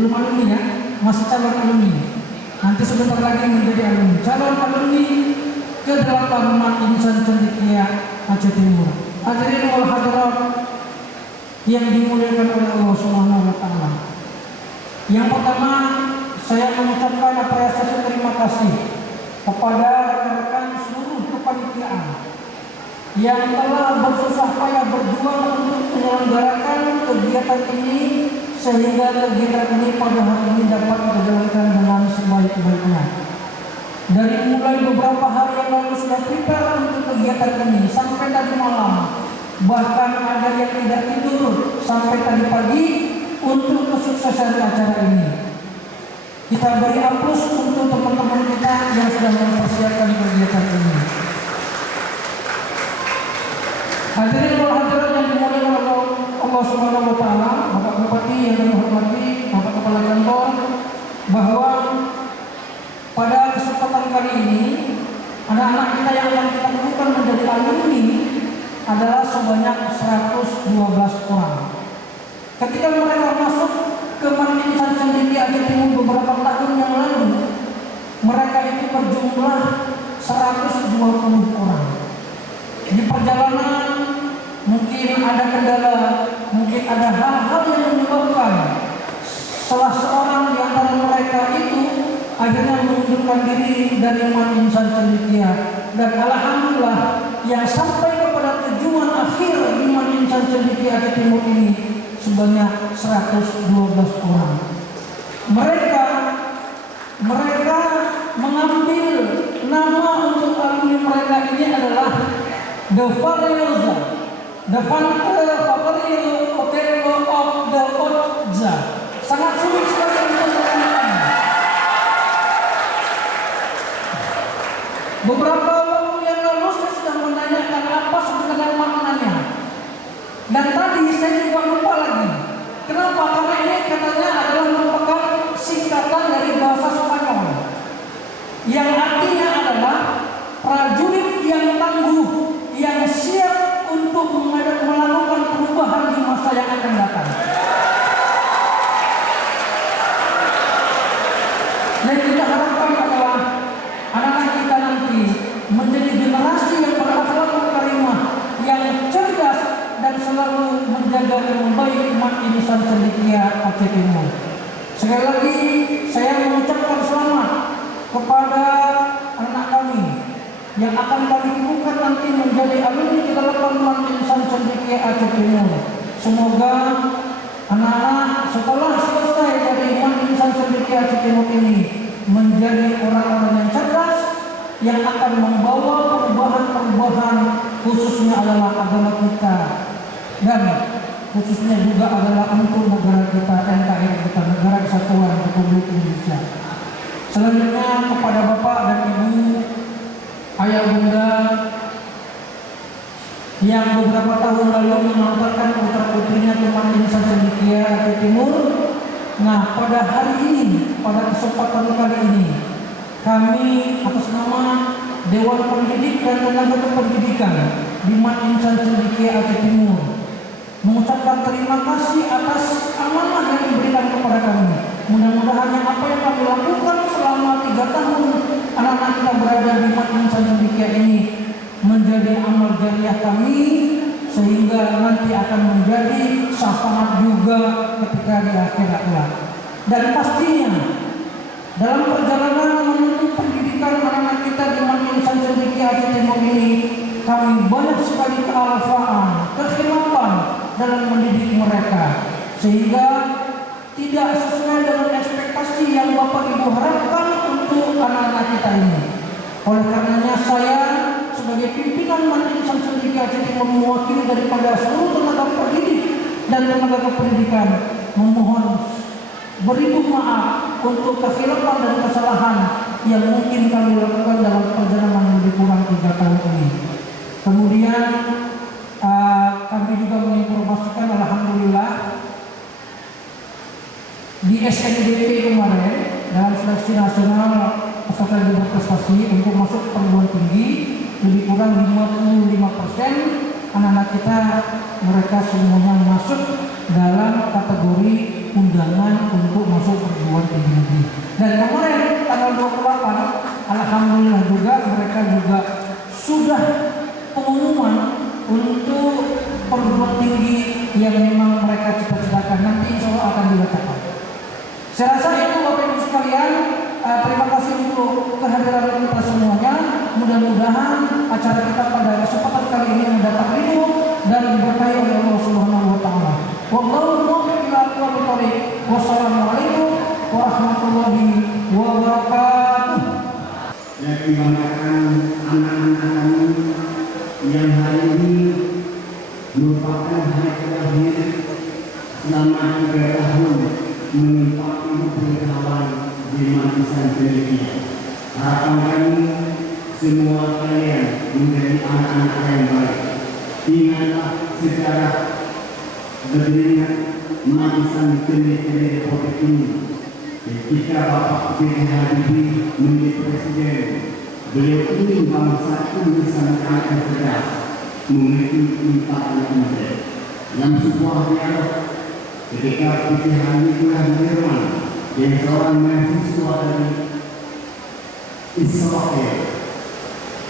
belum alumni ya, masih calon alumni. Nanti sebentar lagi menjadi alumni. Calon alumni ke-8 Umat Insan Cendekia Aceh Timur. Hadirin wal hadirat yang dimuliakan oleh Allah Subhanahu wa taala. Yang pertama, saya mengucapkan apresiasi terima kasih kepada rekan-rekan seluruh kepanitiaan yang telah bersusah payah berjuang untuk menyelenggarakan kegiatan ini sehingga kegiatan ini pada hari ini dapat dijalankan dengan sebaik-baiknya. Dari mulai beberapa hari yang lalu sudah prepare untuk kegiatan ini sampai tadi malam, bahkan ada yang tidak tidur sampai tadi pagi untuk dari acara ini. Kita beri aplaus untuk teman-teman kita yang sedang mempersiapkan kegiatan ini. Hadirin wal hadirat yang dimuliakan oleh Allah Subhanahu wa taala, Bapak Bupati yang kami hormati, Bapak Kepala Kantor, bahwa pada kesempatan kali ini anak-anak kita yang akan kita butuhkan menjadi alumni adalah sebanyak 112 orang. Ketika mereka masuk ke Man Insan Cendekia Aceh Timur beberapa tahun yang lalu, mereka itu berjumlah 120 orang. Di perjalanan mungkin ada kendala, mungkin ada hal-hal yang menyebabkan salah seorang di antara mereka itu akhirnya mengundurkan diri dari Man Insan Cendekia. Dan alhamdulillah yang sampai kepada tujuan akhir di Man Insan Cendekia Aceh Timur ini sebanyak 112 orang. Mereka mengambil nama untuk alumni mereka ini adalah The Varioza, The Vario Otelo of the Otja. Sangat sulit sekali untuk mengatakan. Beberapa waktu yang lalu saya sudah menanyakan apa sebenarnya maknanya. Dan tadi saya juga lupa lagi. Kenapa? Karena ini katanya adalah merupakan singkatan dari bahasa Spanyol, yang artinya adalah prajurit yang tangguh, yang siap untuk melakukan perubahan di masa yang akan datang. Yang kita harapkan adalah anak-anak kita nanti menjadi generasi yang berakhlak karimah, yang cerdas dan selalu menjaga yang baik Man Insan Cendekia Aceh Timur. Sekali lagi saya mengucapkan selamat kepada anak kami yang akan kami bukan nanti menjadi alumni ke-8 Man Insan Cendekia Aceh Timur. Semoga anak-anak setelah selesai dari Man Insan Cendekia Aceh Timur ini menjadi orang-orang yang cerdas, yang akan membawa perubahan-perubahan, khususnya adalah agama kita dan khususnya juga adalah untuk negara kita, NKRI kita, Negara Kesatuan Republik Indonesia. Selanjutnya kepada Bapak dan Ibu, Ayah Bunda yang beberapa tahun lalu mengantarkan putra-putrinya ke Man Insan Cendekia Aceh Timur. Nah, pada hari ini, pada kesempatan kali ini, kami atas nama Dewan Pendidik dan Tenaga Kependidikan di Man Insan Cendekia Aceh Timur mengucapkan terima kasih atas amanah yang diberikan kepada kami. Mudah-mudahan yang apa yang kami lakukan selama 3 tahun anak-anak kita berada di Man Insan Cendekia ini menjadi amal jariah kami, sehingga nanti akan menjadi syafaat juga ketika di akhirat kelak. Dan pastinya dalam perjalanan menuju pendidikan anak-anak kita di Man Insan Cendekia Aceh Timur ini, kami banyak sekali kealfaan, kekhilafan dalam mendidik mereka, sehingga tidak sesuai dengan ekspektasi yang Bapak Ibu harapkan untuk anak-anak kita ini. Oleh karenanya saya sebagai pimpinan Man Insan Cendekia Aceh Timur mewakili daripada seluruh tenaga pendidik dan tenaga kependidikan memohon beribu maaf untuk kekhilafan dan kesalahan yang mungkin kami lakukan dalam perjalanan lebih kurang 3 tahun ini. Kemudian kami juga menginformasikan alhamdulillah di SNBP kemarin dalam seleksi nasional peserta yang berprestasi untuk masuk perguruan tinggi lebih kurang 55% anak-anak kita mereka semuanya masuk dalam kategori undangan untuk masuk perguruan tinggi negeri. Dan kemarin tanggal 28 alhamdulillah juga mereka juga sudah pengumuman untuk perguruan tinggi yang memang mereka cita-citakan, nanti insya Allah akan dilakukan. Saya rasa itu Bapak Ibu sekalian, terima kasih untuk kehadiran kita semuanya. Mudah-mudahan acara kita pada kesempatan kali ini mendapat ridho dan diberkahi oleh Allah Subhanahu wa taala. Wallahu muwaffiq ila aqwamit thoriq. Wassalamualaikum warahmatullahi wabarakatuh. Saya banggakan anak-anak kami yang hari ini merupakan hari terakhir selama 3 tahun menimpa ibu pengetahuan di Manisan Cendekia. Harapan kami semua kalian menjadi anak-anak yang baik. Ingatlah sejarah berdirinya Manisan Cendekia Republik ini. Ketika Bapak B.J. Habibie menjadi presiden, beliau ingin bangsa ini bisa menjadi cerdas, memiliki 4 anak muda. Dalam sebuah dialog ketika B.J. Habibie telah di Jerman, yang seorang mahasiswa dari Israel,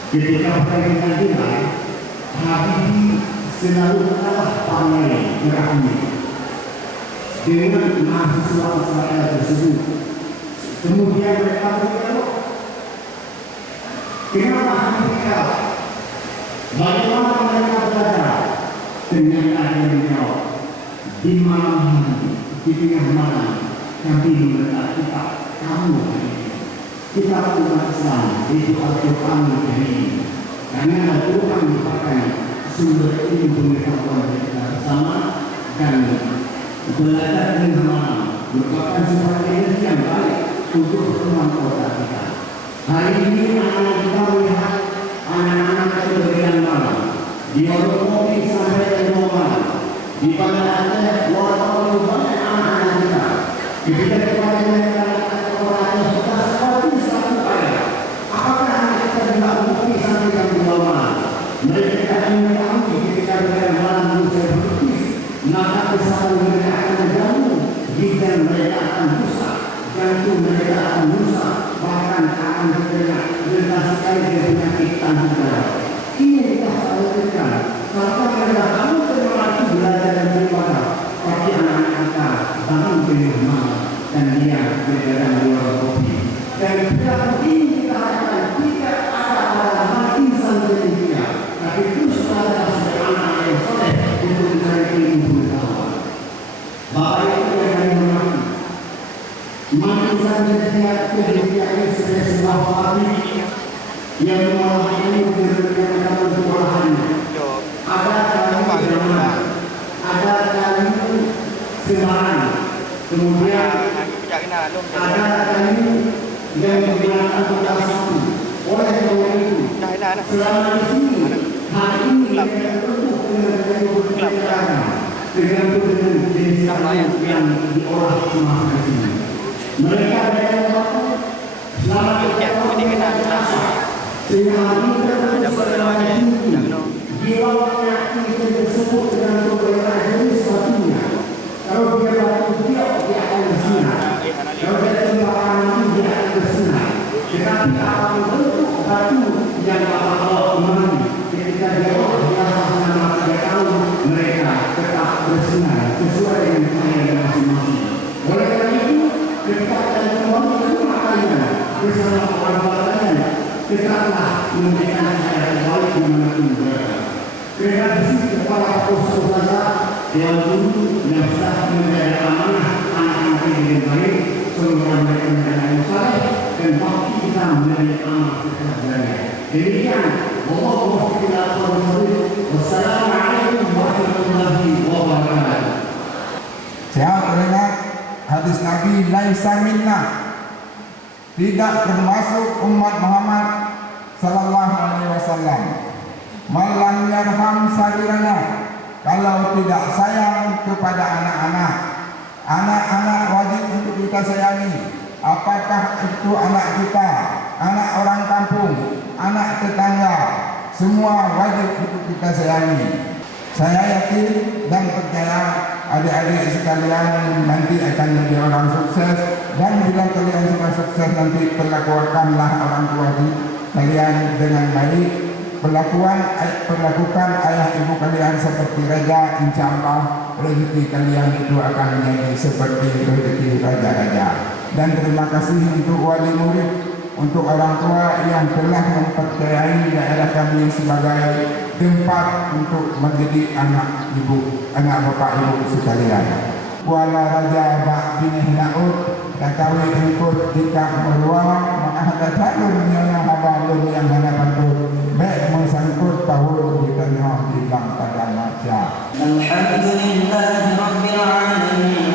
ketika pertandingan dimulai, Habibie selalu kalah pandai geraknya dengan mahasiswa Israel tersebut. Kemudian mereka berdialog, kenapa Habibie kalah? Bagaimana mereka belajar? Ternyata dia menjawab, di malam hari, di tengah malam, kami meletak kitab kamu hari ini. Kitab umat Islam, itu Al-Quran hari ini. Karena Al-Quran merupakan sumber ilmu pengetahuan kita bersama, dan belajar dengan malam merupakan sumber energi yang baik untuk perkembangan otak kita. Hari ini anak-anak kita melihat anak-anak itu berjalan malam di warung kopi sampai 2 malam, di bandar Aceh wartawan banyak anak-anak kita. Ketika kita melihat anak-anak kita seperti satu ayat, apakah anak kita juga kopi sampai jam 2 malam? Mereka akan mengetahui ketika berjalan malam berusaha berlukis, maka kesalahan mereka akan terganggu, ginjal mereka akan rusak, jantung mereka akan rusak, bahkan akan terkena lintas sekali dari penyakit tanpa darah. Ini kita lakukan. Sampai mereka kamu terlalu belajar dan beribadah, tapi anak-anak kita bangun tengah malam dan dia berjalan di luar kopi. Dan tidak ini kita harapkan tidak ada orang Manisan Cendekia, tapi terus ada sebagai anak yang soleh untuk mencari ilmu pengetahuan. Bapak Ibu yang kami hormati, Manisan Cendekia ini sebagai sebuah pabrik yang mengolah ini dengan untuk olahannya. Ada kayu Jerman, ada kayu Semarang, kemudian ada kayu yang digunakan untuk sapu. Oleh karena itu, selama di sini, hari ini kita bertemu dengan kayu berkelanjutan, dengan jenis kayu yang diolah semasa di sini. Mereka dari waktu selama kita berasa sehingga kita berada jiwanya itu tersebut dengan beberapa jenis batunya. Kalau dia batu dia akan bersinar. Kalau dia tembakan dia akan bersinar. Tetapi apa bentuk batu yang Allah kemari ketika dia sama dia tahu mereka tetap bersinar sesuai dengan keinginan masing-masing. Oleh karena itu, ketika kita kembali ke rumah kalian bersama orang-orang tetaplah memberikan saya terbaik dimanapun berada. Kerana di sini kepala usaha saja Dewan Guru yang sudah menjadi amanah anak-anak yang baik, semoga mereka menjadi yang saleh dan bakti kita menjadi amanah seterusnya. Demikian, wassalamualaikum warahmatullahi wabarakatuh. Saya teringat hadis Nabi laisa minna, tidak termasuk umat Muhammad sallallahu alaihi wasallam. Malam yarham sarirana, kalau tidak sayang kepada anak-anak. Anak-anak wajib untuk kita sayangi. Apakah itu anak kita, anak orang kampung, anak tetangga, semua wajib untuk kita sayangi. Saya yakin dan percaya adik-adik sekalian nanti akan menjadi orang sukses, dan bila kalian sudah sukses nanti perlakukanlah orang tua kalian dengan baik. Perlakukan ayah ibu kalian seperti raja, insya Allah rezeki kalian itu akan menjadi seperti rezeki raja-raja. Dan terima kasih untuk wali murid, untuk orang tua yang telah mempercayai daerah kami sebagai tempat untuk menjadi anak bapak ibu sekalian. Wala raja bak binih naud, katawi ikut jika meruang menghadap jalur yang habalun yang hadapan tu baik mensangkut tahun kita nak hilang pada masa. Alhamdulillah Rabbil Alamin.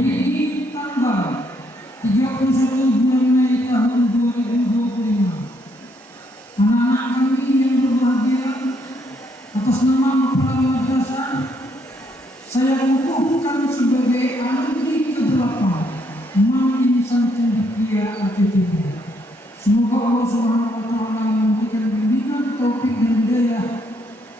Hari ini tanggal 31 bulan Mei tahun 2025. Anak-anak kami yang berbahagia, atas nama Kepala Madrasah, saya kukuhkan sebagai alumni ke-8 Imam Insan Cendekia ACTB. Semoga Allah Subhanahu wa Ta'ala memberikan bimbingan, taufik dan hidayah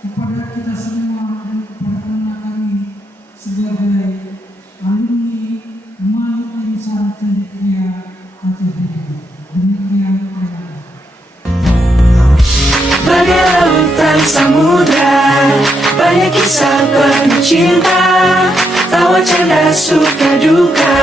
kepada kita semua dan kepada anak kami sebagai alumni Imam Insan Cendekia ACTB. Demikian terima kasih. Bagai lautan samudra, banyak kisah penuh cinta, tawa canda suka duka,